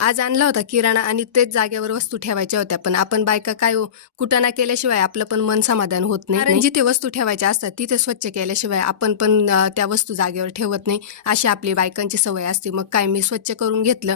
आज आणला होता किराणा आणि तेच जागेवर वस्तू ठेवायच्या होत्या, पण आपण बायका काय हो, कुटाणा केल्याशिवाय आपलं पण मन समाधान होत नाही. कारण जिथे वस्तू ठेवायच्या असतात तिथे स्वच्छ केल्याशिवाय आपण पण त्या वस्तू जागेवर ठेवत नाही. अशी आपली बायकांची सवय असते. मग काय मी स्वच्छ करून घेतलं.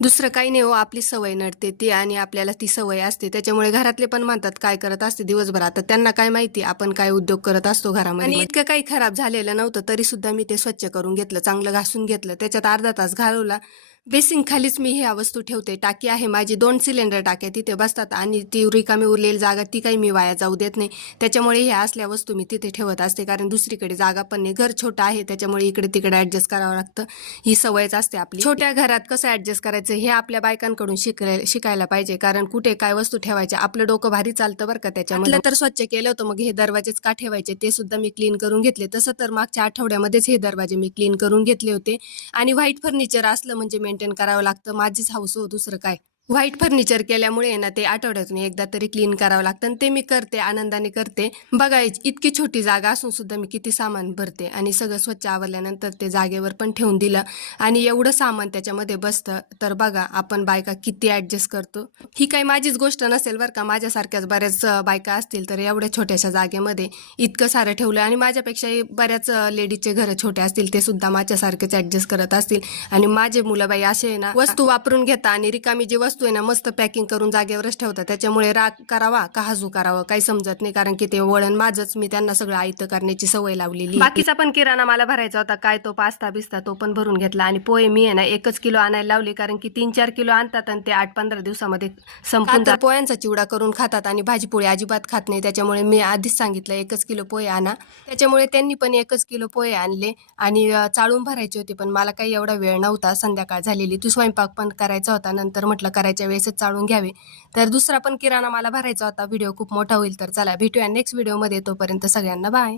दुसरं काही नाही हो, आपली सवय नडते ती आणि आपल्याला ती सवय असते. त्याच्यामुळे घरातले पण म्हणतात काय करत असते दिवसभर. आता त्यांना काय माहिती आपण काय उद्योग करत असतो घरामध्ये. आणि इतकं काही खराब झालेलं नव्हतं तरी सुद्धा मी ते स्वच्छ करून घेतलं, चांगलं घासून घेतलं. त्याच्यात अर्धा तास घालवला. बेसिंग खालीच मी ह्या वस्तू ठेवते. टाकी आहे माझी, 2 सिलेंडर टाक्या तिथे बसतात आणि ती रिकामी उरलेली जागा ती काही मी वाया जाऊ देत नाही. त्याच्यामुळे ह्या असल्या वस्तू मी तिथे ठेवत असते, कारण दुसरीकडे जागा पण नाही. घर छोटं आहे त्याच्यामुळे इकडे तिकडे ऍडजस्ट करावं लागतं. ही सवयच असते आपली. छोट्या घरात कसं ऍडजस्ट करायचं हे आपल्या बायकांकडून शिकायला पाहिजे, कारण कुठे काय वस्तू ठेवायच्या आपलं डोकं भारी चालतं बरं का त्याच्यामध्ये. तर स्वच्छ केलं होतं, मग हे दरवाजेच का ठेवायचे ते सुद्धा मी क्लीन करून घेतले. तसं तर मागच्या आठवड्यामध्येच हे दरवाजे मी क्लीन करून घेतले होते. आणि व्हाईट फर्निचर असलं म्हणजे मेंटेन करावं लागतं. माझीच हौस हो, दुसरं काय. व्हाईट फर्निचर केल्यामुळे ना ते आठवड्यातून एकदा तरी क्लीन करावं लागतं आणि ते मी करते, आनंदाने करते. बघा इतकी छोटी जागा असून सुद्धा मी किती सामान भरते आणि सगळं स्वच्छ आवरल्यानंतर ते जागेवर पण ठेवून दिलं. आणि एवढं सामान त्याच्यामध्ये बसतं तर बघा आपण बायका किती ऍडजस्ट करतो. ही काही माझीच गोष्ट नसेल बरं का, माझ्यासारख्याच बऱ्याच बायका असतील तर एवढ्या छोट्याशा जागेमध्ये इतकं सारं ठेवलं. आणि माझ्यापेक्षाही बऱ्याच लेडीजचे घरं छोटे असतील, ते सुद्धा माझ्यासारखेच ऍडजस्ट करत असतील. आणि माझे मुलं बाई असे आहे ना, वस्तू वापरून घेता आणि रिकामी जी वस्तू आहे ना मस्त पॅकिंग करून जागेवरच ठेवतात. त्याच्यामुळे राग करावा का हजू करावं काही समजत नाही, कारण की ते वळण माझंच, मी त्यांना सगळं आयतं करण्याची सवय लावलेली. बाकीचा पण किराणा मला भरायचा होता, काय तो पास्ता बिस्ता तो पण भरून घेतला. आणि पोहे मी आहे ना 1 किलो आणायला लावले, कारण की 3-4 किलो आणतात आणि ते 8-15 दिवसामध्ये संपून जातात. पोह्यांचा चिवडा करून खातात आणि भाजीपोळी अजिबात खात नाही. त्याच्यामुळे मी आधीच सांगितलं 1 किलो पोहे आणा. त्याच्यामुळे त्यांनी पण 1 किलो पोहे आणले आणि चाळून भरायचे होते, पण मला काही एवढा वेळ नव्हता, संध्याकाळ झालेली. तू स्वयंपाक पण करायचा होता, नंतर म्हटलं करायच्या वेळेसच चाळून घ्यावे. तर दुसरा पण किराणा मला भरायचा होता. व्हिडिओ खूप मोठा होईल, तर चला भेटूया नेक्स्ट व्हिडिओमध्ये. तोपर्यंत सगळ्यांना बाय.